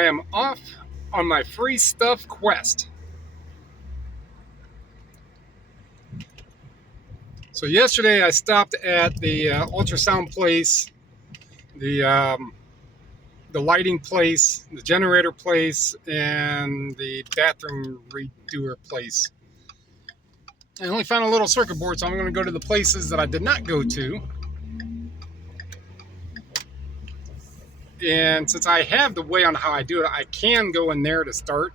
I am off on my free stuff quest. So yesterday I stopped at the ultrasound place, the lighting place, the generator place, and the bathroom redoer place. I only found a little circuit board, so I'm going to go to the places that I did not go to. And since I have the way on how I do it, I can go in there to start.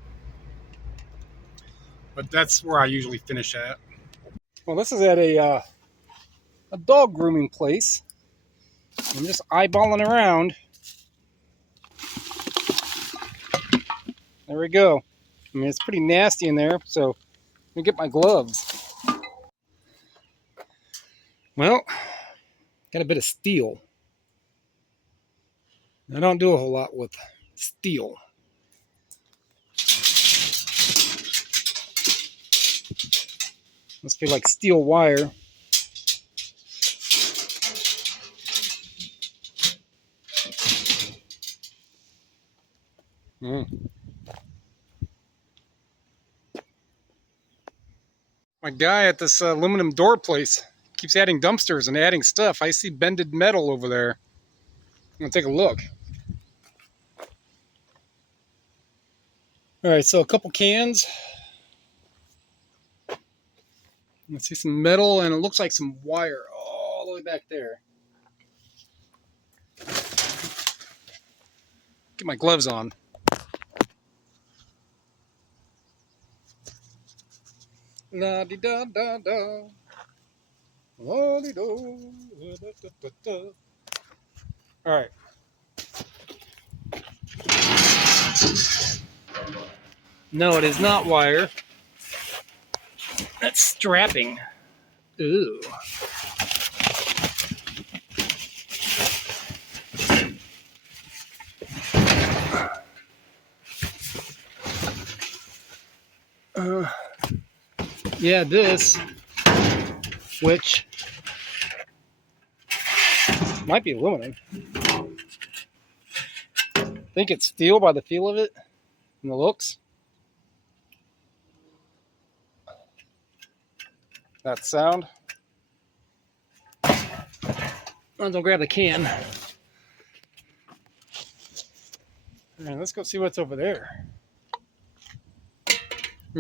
But that's where I usually finish at. Well, this is at a dog grooming place. I'm just eyeballing around. There we go. I mean, it's pretty nasty in there, so let me get my gloves. Well, got a bit of steel. I don't do a whole lot with steel. Must feel like steel wire. My guy at this aluminum door place keeps adding dumpsters and adding stuff. I see bended metal over there. I'm gonna take a look. All right, so a couple cans. I see some metal and it looks like some wire all the way back there. Get my gloves on. La di da da da. La di do. Da da da da. All right. No, it is not wire. That's strapping. Ooh. Yeah, this, which might be aluminum. I think it's steel by the feel of it and the looks. That sound. I'll grab the can. All right, let's go see what's over there.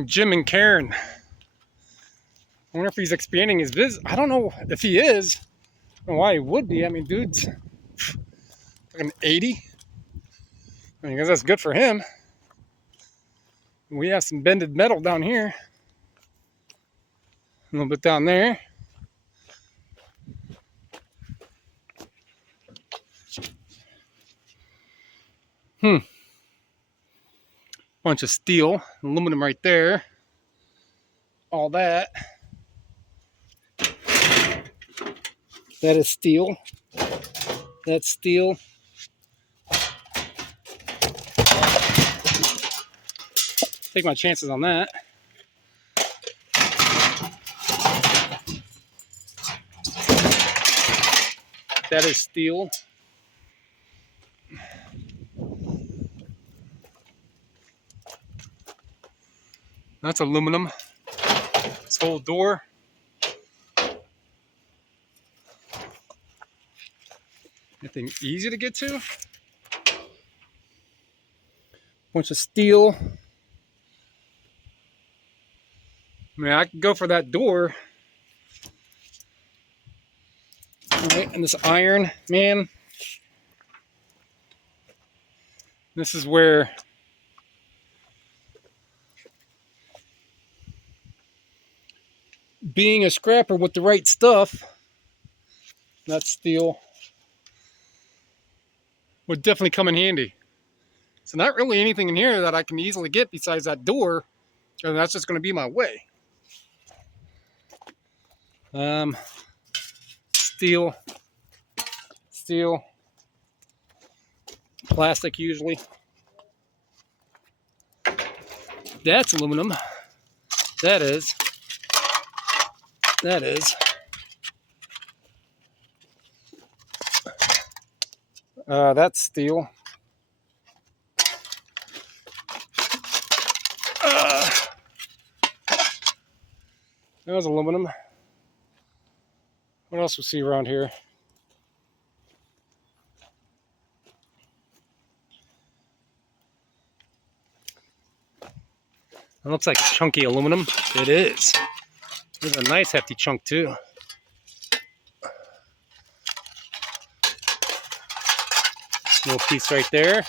Jim and Karen. I wonder if he's expanding his business. I don't know if he is. I don't know why he would be. I mean, dude's fucking 80. I guess that's good for him. We have some bended metal down here. A little bit down there. Bunch of steel, aluminum right there. All that. That is steel. That's steel. Take my chances on that. That is steel. That's aluminum. This whole door. Anything easy to get to? Bunch of steel. I mean, I could go for that door. All right, and this iron, man. This is where being a scrapper with the right stuff, that steel, would definitely come in handy. So not really anything in here that I can easily get besides that door, and that's just going to be my way. Steel, plastic usually. That's aluminum. That is. That's steel. That was aluminum. What else we see around here? It looks like chunky aluminum. It is. There's a nice hefty chunk too. Little piece right there.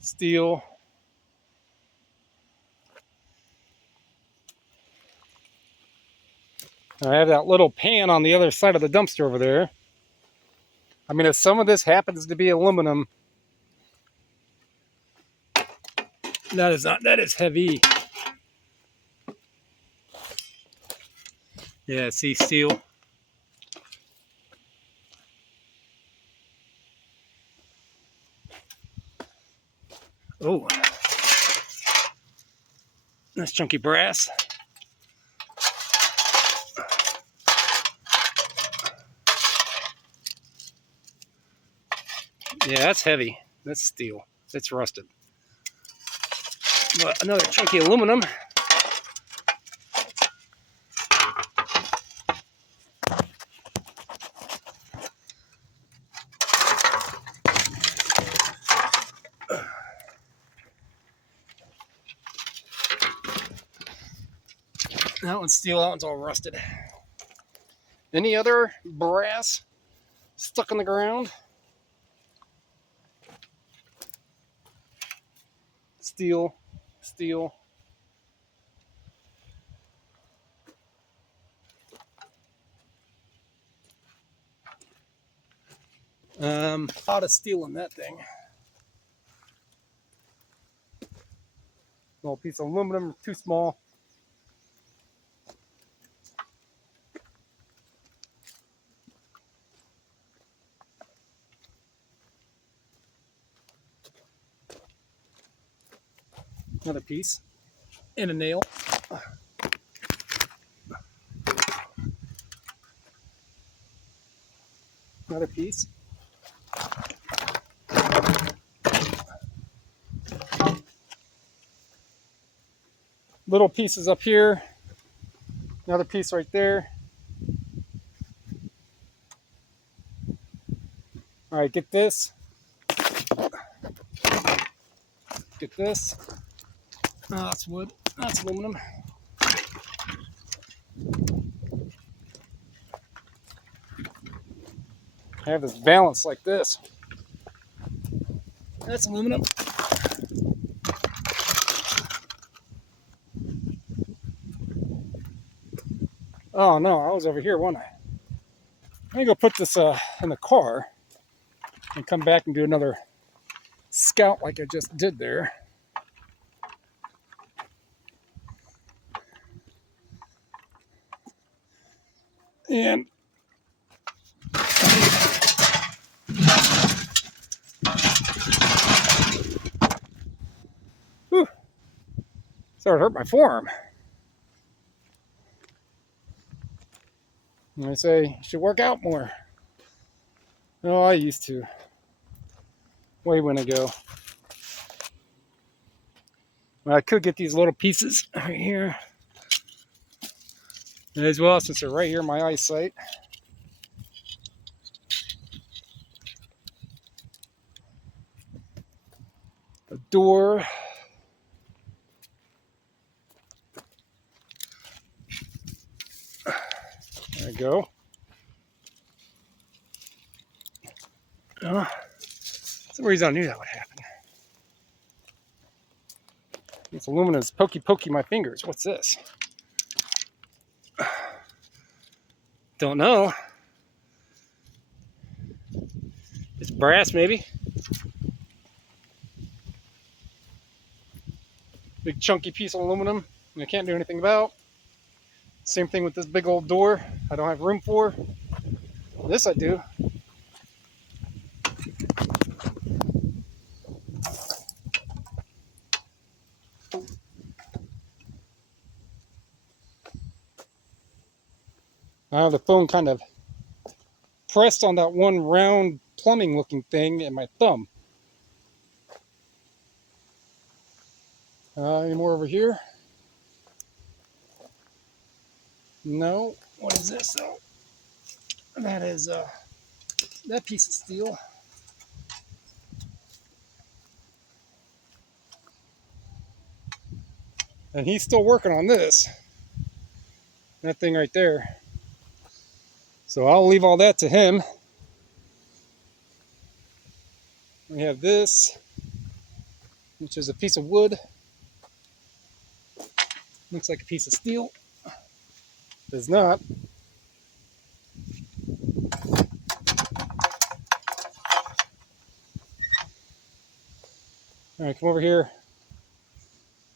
Steel. I have that little pan on the other side of the dumpster over there. I mean, if some of this happens to be aluminum, that is heavy. Yeah, see, steel. Oh, that's chunky brass. Yeah, that's heavy. That's steel. It's rusted. But another chunky aluminum. That one's steel. That one's all rusted. Any other brass stuck in the ground? Steel, steel. A lot of steel in that thing. Little piece of aluminum, too small. Another piece. And a nail. Another piece. Little pieces up here. Another piece right there. All right, get this. Get this. Oh, that's wood. That's aluminum. I have this balance like this. That's aluminum. Oh no, I was over here, wasn't I? Let me go put this in the car and come back and do another scout like I just did there. And whew, started to hurt my forearm. And I say, you should work out more. Oh, I used to. Way when ago. Well, I could get these little pieces right here. And as well, since they're right here in my eyesight. The door. There we go. Some reason I knew that would happen. This aluminum is pokey my fingers. What's this? Don't know. It's brass, maybe. Big chunky piece of aluminum and I can't do anything about. Same thing with this big old door I don't have room for. This I do. I have the phone kind of pressed on that one round plumbing looking thing and my thumb. Any more over here? No. What is this though? That is that piece of steel. And he's still working on this. That thing right there. So I'll leave all that to him. We have this, which is a piece of wood. Looks like a piece of steel. Does not. All right, come over here.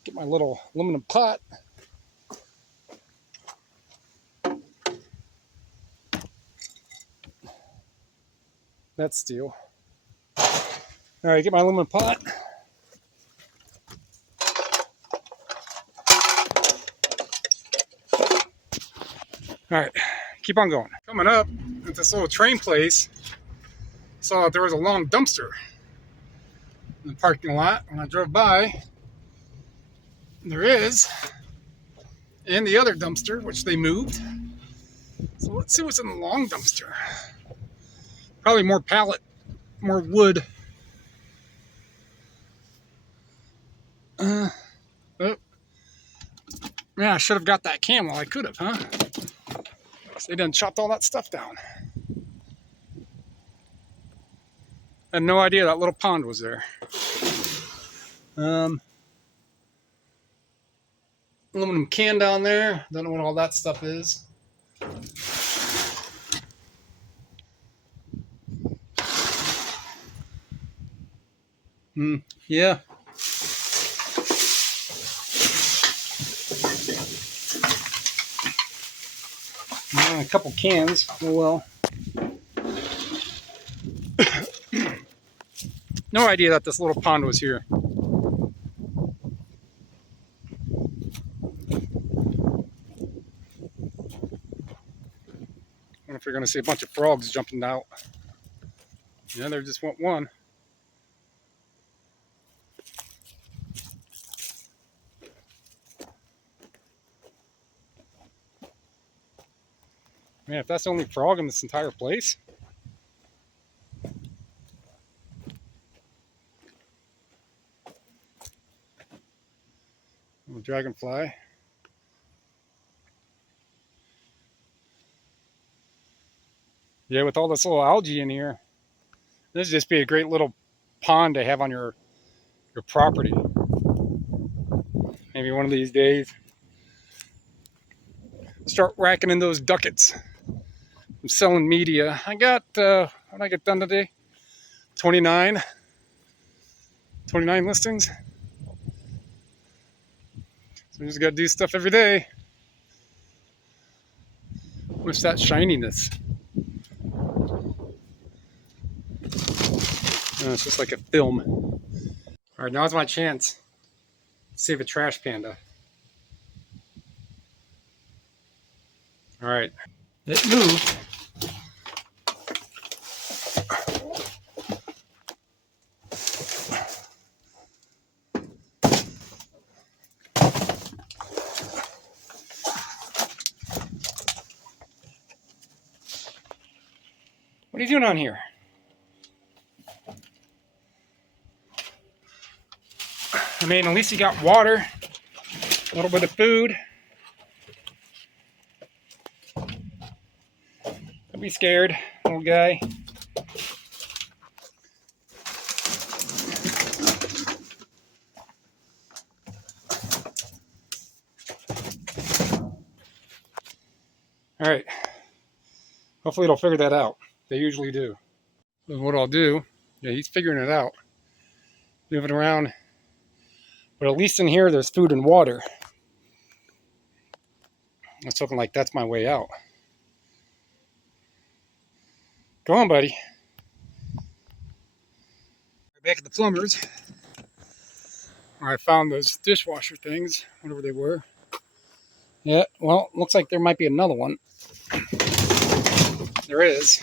Get my little aluminum pot. That's steel. All right, get my aluminum pot. All right, keep on going. Coming up at this little train place, saw that there was a long dumpster in the parking lot. When I drove by, there is, and the other dumpster, which they moved. So let's see what's in the long dumpster. Probably more pallet, more wood. Oh, yeah, I should have got that can while I could have, huh? They done chopped all that stuff down. I had no idea that little pond was there. Aluminum can down there. Don't know what all that stuff is. Yeah. A couple cans. Oh well. No idea that this little pond was here. I wonder if you're going to see a bunch of frogs jumping out. Yeah, there just went one. Man, if that's the only frog in this entire place. Little dragonfly. Yeah, with all this little algae in here, this would just be a great little pond to have on your property. Maybe one of these days, start racking in those ducats. I'm selling media. I got, what did I get done today? 29 listings. So I just got to do stuff every day. What's that shininess? It's just like a film. All right, now's my chance to save a trash panda. All right, it moved. What are you doing on here? I mean, at least you got water, a little bit of food. Don't be scared, little guy. All right. Hopefully it'll figure that out. They usually do. So what I'll do, yeah, he's figuring it out. Moving around. But at least in here, there's food and water. It's looking like that's my way out. Go on, buddy. Back at the plumber's. I found those dishwasher things, whatever they were. Yeah, well, looks like there might be another one. There is.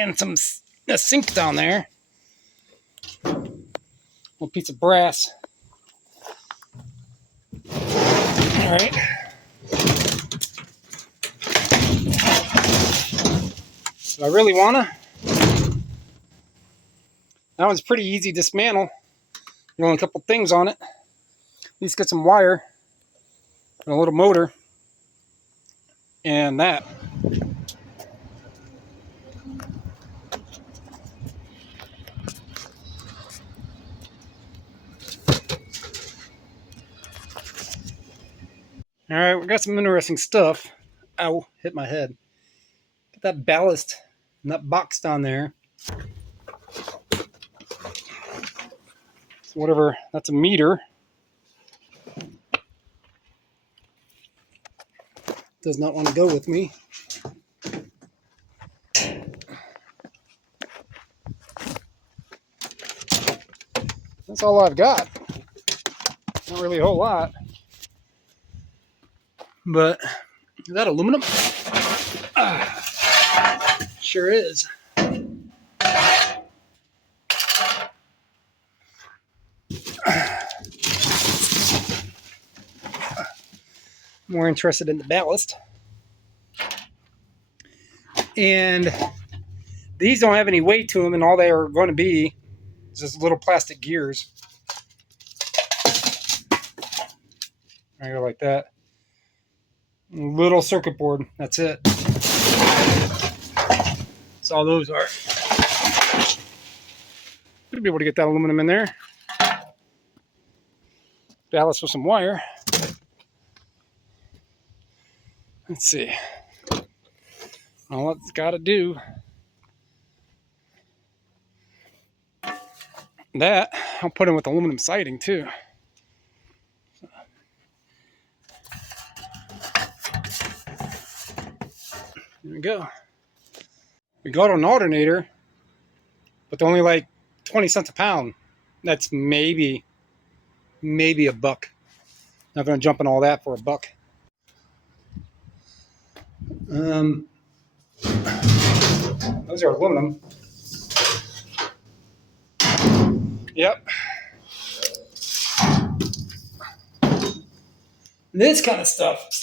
and a sink down there. Little piece of brass. All right. So I really wanna. That one's pretty easy to dismantle. There's only a couple things on it. At least get some wire and a little motor and that. All right, we got some interesting stuff. Ow, hit my head. Get that ballast and that box down there. So whatever, that's a meter. Does not want to go with me. That's all I've got. Not really a whole lot. But is that aluminum? Sure is. More interested in the ballast. And these don't have any weight to them, and all they are going to be is just little plastic gears. I go like that. Little circuit board. That's it. That's all those are. Should be able to get that aluminum in there. Ballast with some wire. Let's see. All it's got to do. That I'll put in with aluminum siding too. There we go. We got an alternator, but they're only like 20 cents a pound. That's maybe a buck. Not going to jump in all that for a buck. Those are aluminum. Yep. This kind of stuff.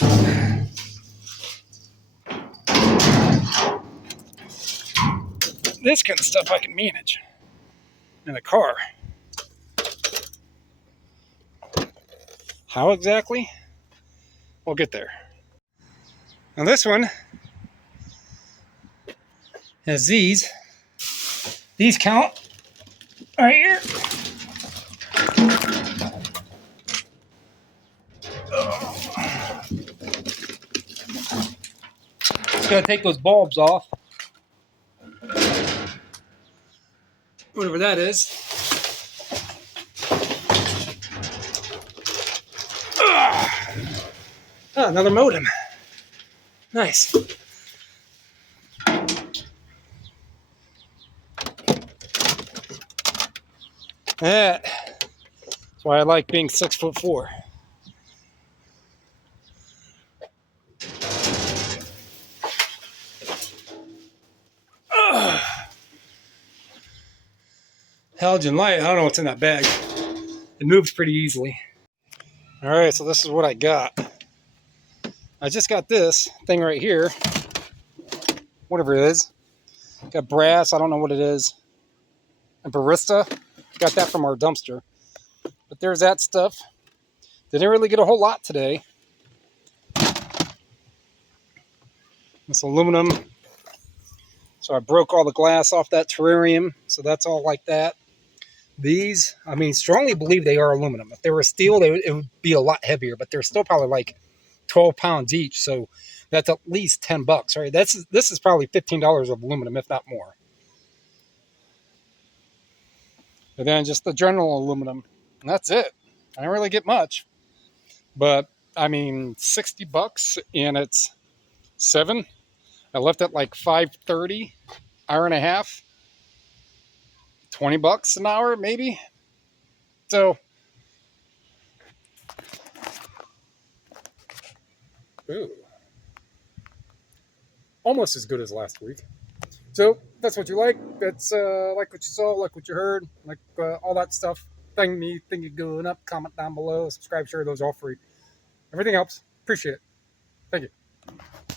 This kind of stuff I can manage in a car. How exactly? We'll get there. Now this one has these. These count right here. Just gotta take those bulbs off. Whatever that is. Oh, another modem. Nice. That's why I like being 6'4". Halogen light, I don't know what's in that bag. It moves pretty easily. All right, so this is what I got. I just got this thing right here. Whatever it is. Got brass, I don't know what it is. A barista. Got that from our dumpster. But there's that stuff. Didn't really get a whole lot today. This aluminum. So I broke all the glass off that terrarium. So that's all like that. These, I mean, strongly believe they are aluminum. If they were steel, it would be a lot heavier. But they're still probably like 12 pounds each. So that's at least 10 bucks, right? This is probably $15 of aluminum, if not more. And then just the general aluminum. And that's it. I didn't really get much. But, I mean, 60 bucks and it's 7. I left at like 5:30, hour and a half. 20 bucks an hour, maybe. So, ooh. Almost as good as last week. So that's what you like. That's like what you saw, like what you heard, like all that stuff. Thank me, think you going up. Comment down below, subscribe, share. Those all free. Everything helps. Appreciate it. Thank you.